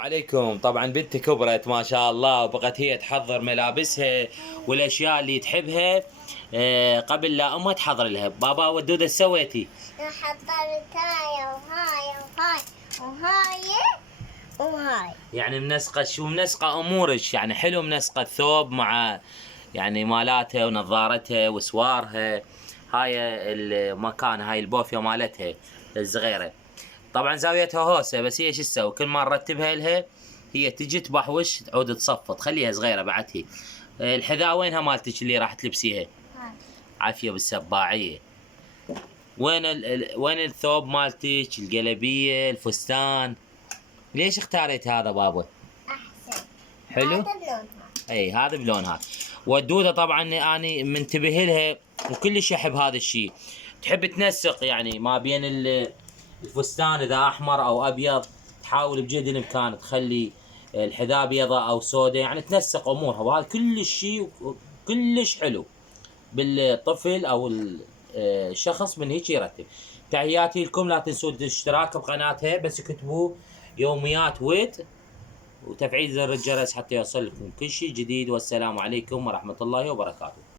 عليكم. طبعا بنتي كبرت ما شاء الله وبقت هي تحضر ملابسها والاشياء اللي تحبها قبل لا امها تحضر لها. بابا ودودة ايش سويتي؟ حضرت هاي وهاي وهاي وهاي وهاي. يعني منسقة شو منسقة امورك، يعني حلو منسقة الثوب مع يعني مالاتها ونظارتها وسوارها. هاي المكان، هاي البوفية مالتها الصغيرة. طبعا زاويتها هوسه، بس هي شو تسوي؟ كل ما نرتبها لها هي تجي تبحوش تعود تصفط، خليها صغيره بعد هي. الحذاء وينها مالتك اللي راح تلبسيها؟ عافيه بالسباعيه. وين الثوب مالتك، الجلبيه، الفستان؟ ليش اختاريت هذا بابا؟ احسن. حلو؟ هذا بلونها. اي هذا بلونها. والدوده طبعا اني منتبه لها وكلش احب هذا الشيء. تحب تنسق يعني ما بين الفستان اذا احمر او ابيض، تحاول بجد الامكان تخلي الحذاء بيضة او سوداء، يعني تنسق امورها، وهذا كل شيء كلش حلو بالطفل او الشخص من هيك يرتب. تحياتي لكم، لا تنسوا الاشتراك بقناتها، بس اكتبوا يوميات ويت وتفعيل زر الجرس حتى يوصل لكم كل شيء جديد. والسلام عليكم ورحمة الله وبركاته.